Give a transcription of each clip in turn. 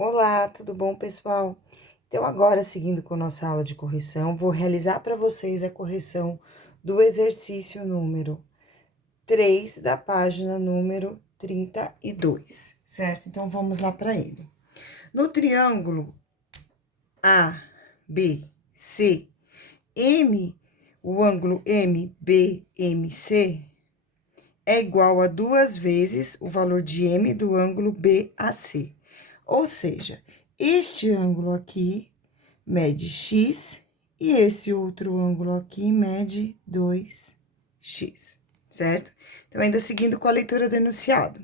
Olá, tudo bom, pessoal? Então, agora, seguindo com nossa aula de correção, vou realizar para vocês a correção do exercício número 3 da página número 32, certo? Então, vamos lá para ele. No triângulo A, B, C, o ângulo MBMC é igual a 2 vezes o valor de M do ângulo BAC. Ou seja, este ângulo aqui mede x e esse outro ângulo aqui mede 2x, certo? Então, ainda seguindo com a leitura do enunciado.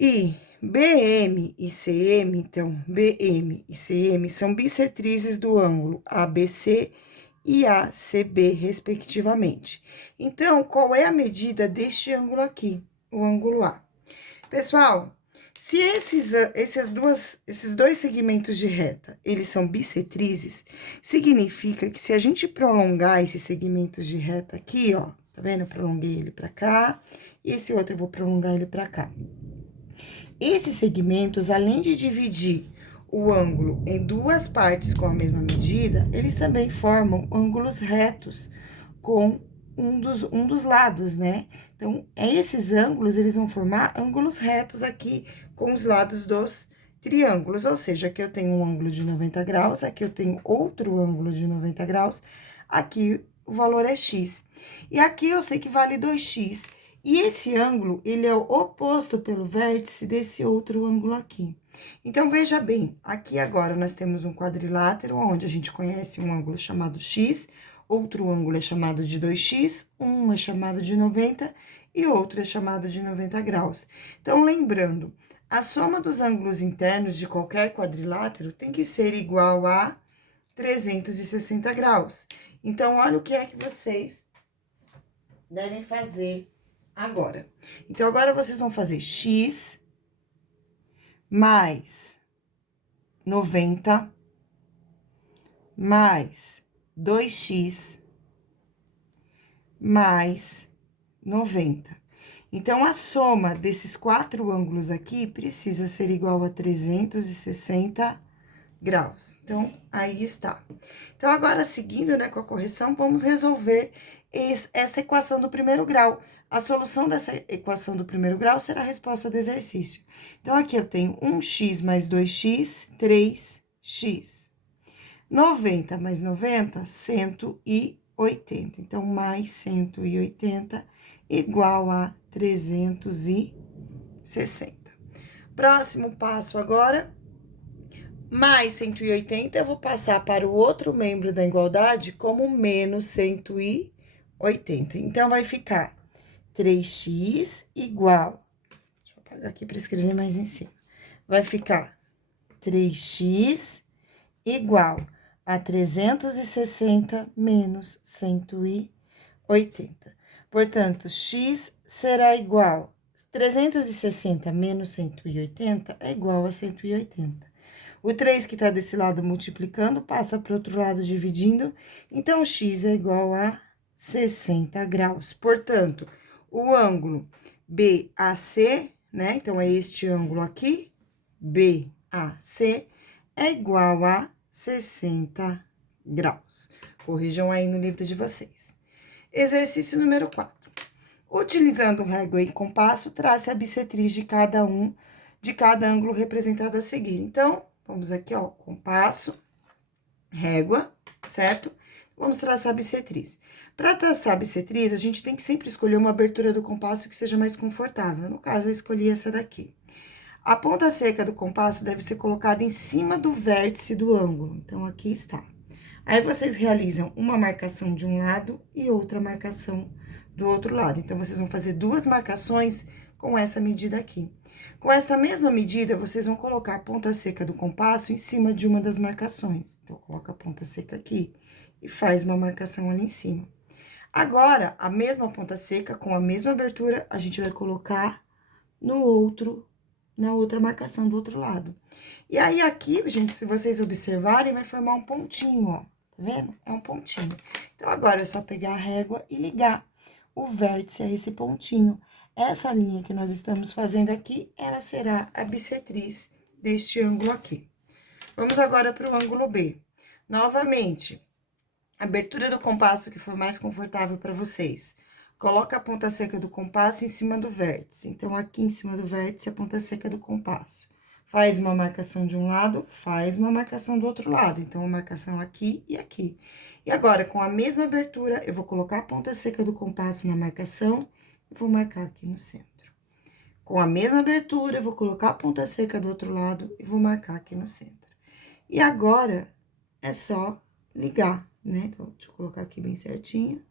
E BM e CM, então, BM e CM são bissetrizes do ângulo ABC e ACB, respectivamente. Então, qual é a medida deste ângulo aqui? O ângulo A. Pessoal, se esses dois segmentos de reta, eles são bissetrizes, significa que se a gente prolongar esses segmentos de reta aqui, ó, tá vendo? Eu prolonguei ele pra cá, e esse outro eu vou prolongar ele pra cá. Esses segmentos, além de dividir o ângulo em duas partes com a mesma medida, eles também formam ângulos retos com um dos lados, né? Então, esses ângulos, eles vão formar ângulos retos aqui com os lados dos triângulos, ou seja, aqui eu tenho um ângulo de 90 graus, aqui eu tenho outro ângulo de 90 graus, aqui o valor é x. E aqui eu sei que vale 2x, e esse ângulo, ele é o oposto pelo vértice desse outro ângulo aqui. Então, veja bem, aqui agora nós temos um quadrilátero, onde a gente conhece um ângulo chamado x, outro ângulo é chamado de 2x, um é chamado de 90 e outro é chamado de 90 graus. Então, lembrando, a soma dos ângulos internos de qualquer quadrilátero tem que ser igual a 360 graus. Então, olha o que é que vocês devem fazer agora. Então, agora vocês vão fazer x mais 90 mais 2x mais 90. Então, a soma desses quatro ângulos aqui precisa ser igual a 360 graus. Então, aí está. Então, agora, seguindo, né, com a correção, vamos resolver essa equação do primeiro grau. A solução dessa equação do primeiro grau será a resposta do exercício. Então, aqui eu tenho 1x mais 2x, 3x. 90 mais 90, 180. Então, mais 180 igual a 360. Próximo passo agora, mais 180, eu vou passar para o outro membro da igualdade como menos 180. Então, vai ficar 3x igual, deixa eu apagar aqui para escrever mais em cima. Vai ficar 3x igual a 360 menos 180. Portanto, x será igual, 360 menos 180 é igual a 180. O 3 que tá desse lado multiplicando, passa para o outro lado dividindo, então, x é igual a 60 graus. Portanto, o ângulo BAC, né? Então, é este ângulo aqui, BAC, é igual a 60 graus. Corrijam aí no livro de vocês. Exercício número 4. Utilizando régua e compasso, trace a bissetriz de cada ângulo representado a seguir. Então, vamos aqui, ó, compasso, régua, certo? Vamos traçar a bissetriz. Para traçar a bissetriz, a gente tem que sempre escolher uma abertura do compasso que seja mais confortável. No caso, eu escolhi essa daqui. A ponta seca do compasso deve ser colocada em cima do vértice do ângulo. Então, aqui está. Aí, vocês realizam uma marcação de um lado e outra marcação do outro lado. Então, vocês vão fazer duas marcações com essa medida aqui. Com esta mesma medida, vocês vão colocar a ponta seca do compasso em cima de uma das marcações. Então, coloca a ponta seca aqui e faz uma marcação ali em cima. Agora, a mesma ponta seca, com a mesma abertura, a gente vai colocar na outra marcação do outro lado. E aí, aqui, gente, se vocês observarem, vai formar um pontinho, ó. Tá vendo? É um pontinho. Então, agora é só pegar a régua e ligar o vértice a esse pontinho. Essa linha que nós estamos fazendo aqui, ela será a bissetriz deste ângulo aqui. Vamos agora para o ângulo B. Novamente, abertura do compasso que for mais confortável para vocês. Coloca a ponta seca do compasso em cima do vértice. Então, aqui em cima do vértice, a ponta seca do compasso. Faz uma marcação de um lado, faz uma marcação do outro lado. Então, a marcação aqui e aqui. E agora, com a mesma abertura, eu vou colocar a ponta seca do compasso na marcação e vou marcar aqui no centro. Com a mesma abertura, eu vou colocar a ponta seca do outro lado e vou marcar aqui no centro. E agora, é só ligar, né? Então, deixa eu colocar aqui bem certinho.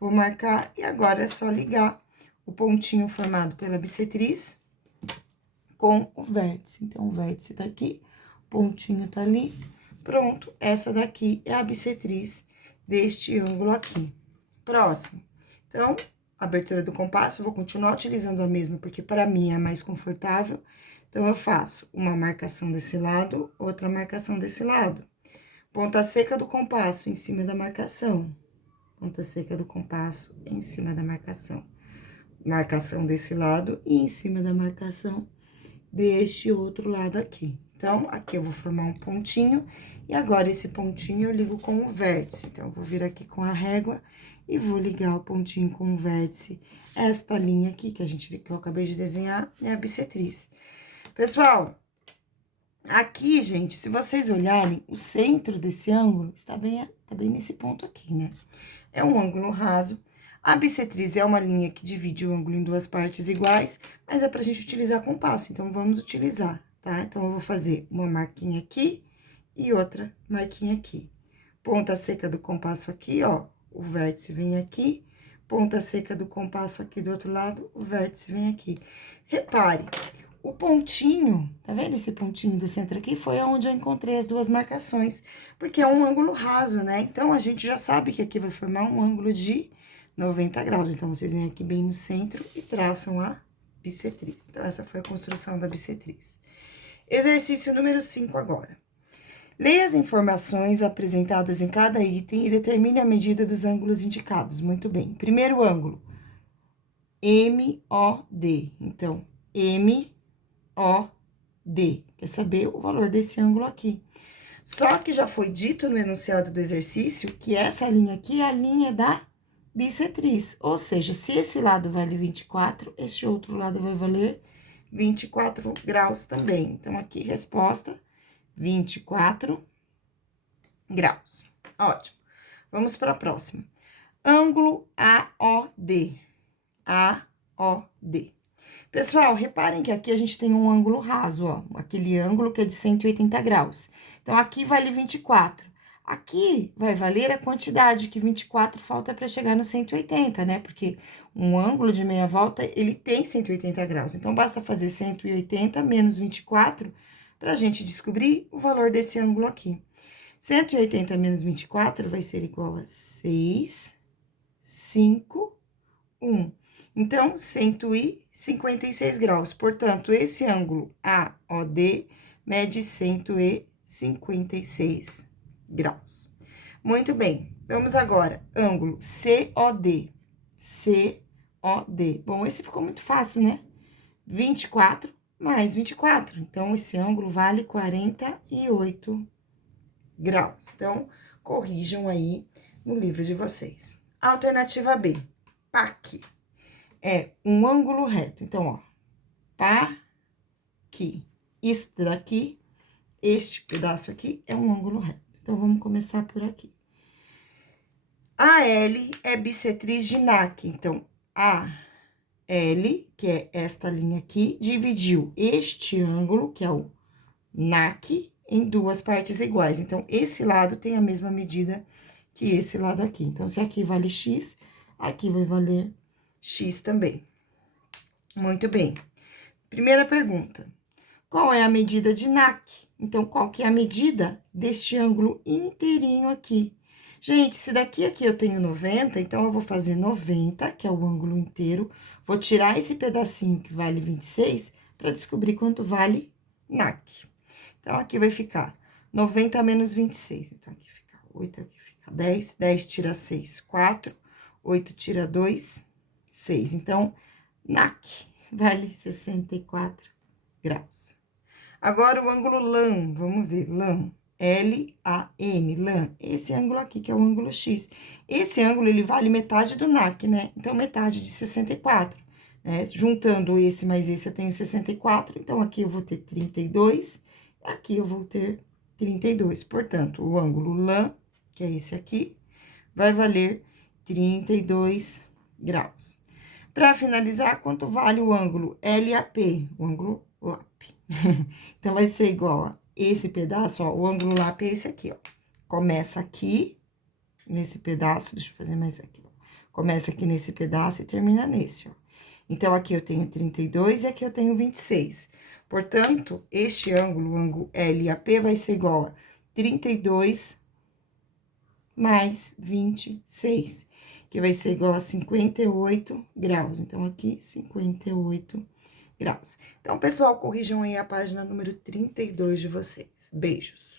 Vou marcar, e agora é só ligar o pontinho formado pela bissetriz com o vértice. Então, o vértice tá aqui, o pontinho tá ali. Pronto, essa daqui é a bissetriz deste ângulo aqui. Próximo. Então, abertura do compasso, eu vou continuar utilizando a mesma, porque para mim é mais confortável. Então, eu faço uma marcação desse lado, outra marcação desse lado. Ponta seca do compasso em cima da marcação. Ponta seca do compasso em cima da marcação. Marcação desse lado e em cima da marcação deste outro lado aqui. Então, aqui eu vou formar um pontinho, e agora esse pontinho eu ligo com o vértice. Então, eu vou vir aqui com a régua e vou ligar o pontinho com o vértice. Esta linha aqui que eu acabei de desenhar é a bissetriz. Pessoal, aqui, gente, se vocês olharem, o centro desse ângulo tá bem nesse ponto aqui, né? É um ângulo raso. A bissetriz é uma linha que divide o ângulo em duas partes iguais, mas é pra gente utilizar compasso, então vamos utilizar, tá? Então, eu vou fazer uma marquinha aqui e outra marquinha aqui. Ponta seca do compasso aqui, ó, o vértice vem aqui. Ponta seca do compasso aqui do outro lado, o vértice vem aqui. Repare, o pontinho, tá vendo esse pontinho do centro aqui? Foi onde eu encontrei as duas marcações, porque é um ângulo raso, né? Então, a gente já sabe que aqui vai formar um ângulo de 90 graus. Então, vocês vêm aqui bem no centro e traçam a bissetriz. Então, essa foi a construção da bissetriz. Exercício número 5 agora. Leia as informações apresentadas em cada item e determine a medida dos ângulos indicados. Muito bem. Primeiro ângulo, MOD. Então, MOD. Quer saber o valor desse ângulo aqui. Só que já foi dito no enunciado do exercício que essa linha aqui é a linha da bissetriz. Ou seja, se esse lado vale 24, este outro lado vai valer 24 graus também. Então, aqui, resposta, 24 graus. Ótimo. Vamos para a próxima. Ângulo AOD. AOD. Pessoal, reparem que aqui a gente tem um ângulo raso, ó. Aquele ângulo que é de 180 graus. Então, aqui vale 24. Aqui vai valer a quantidade que 24 falta para chegar no 180, né? Porque um ângulo de meia volta, ele tem 180 graus. Então, basta fazer 180 menos 24 para a gente descobrir o valor desse ângulo aqui. 180 menos 24 vai ser igual a 6, 5, 1. Então, 156 graus. Portanto, esse ângulo AOD mede 156 graus. Muito bem. Vamos agora, ângulo COD. COD. Bom, esse ficou muito fácil, né? 24 mais 24. Então, esse ângulo vale 48 graus. Então, corrijam aí no livro de vocês. Alternativa B, PAQ. É um ângulo reto. Então, ó, PAQ. Isso daqui, este pedaço aqui, é um ângulo reto. Então, vamos começar por aqui. AL é bissetriz de NAQ. Então, AL, que é esta linha aqui, dividiu este ângulo, que é o NAQ, em duas partes iguais. Então, esse lado tem a mesma medida que esse lado aqui. Então, se aqui vale X, aqui vai valer X também. Muito bem. Primeira pergunta. Qual é a medida de NAQ? Então, qual que é a medida deste ângulo inteirinho aqui? Gente, se daqui aqui eu tenho 90, então eu vou fazer 90, que é o ângulo inteiro. Vou tirar esse pedacinho que vale 26 para descobrir quanto vale NAQ. Então, aqui vai ficar 90 menos 26. Então, aqui fica 8, aqui fica 10. 10 tira 6, 4. 8 tira 2, 6. Então, NAQ vale 64 graus. Agora, o ângulo LAM, vamos ver, LAM, L-A-N, LAM, esse ângulo aqui, que é o ângulo X. Esse ângulo, ele vale metade do NAC, né? Então, metade de 64, né? Juntando esse mais esse, eu tenho 64, então, aqui eu vou ter 32, aqui eu vou ter 32. Portanto, o ângulo LAM, que é esse aqui, vai valer 32 graus. Para finalizar, quanto vale o ângulo LAP, o ângulo LAP? Então, vai ser igual a esse pedaço, ó, o ângulo LAP é esse aqui, ó. Começa aqui, nesse pedaço, deixa eu fazer mais aqui, ó. Começa aqui nesse pedaço e termina nesse, ó. Então, aqui eu tenho 32 e aqui eu tenho 26. Portanto, este ângulo, o ângulo LAP, vai ser igual a 32 mais 26, que vai ser igual a 58 graus. Então, aqui, 58 graus. Então, pessoal, corrijam aí a página número 32 de vocês. Beijos!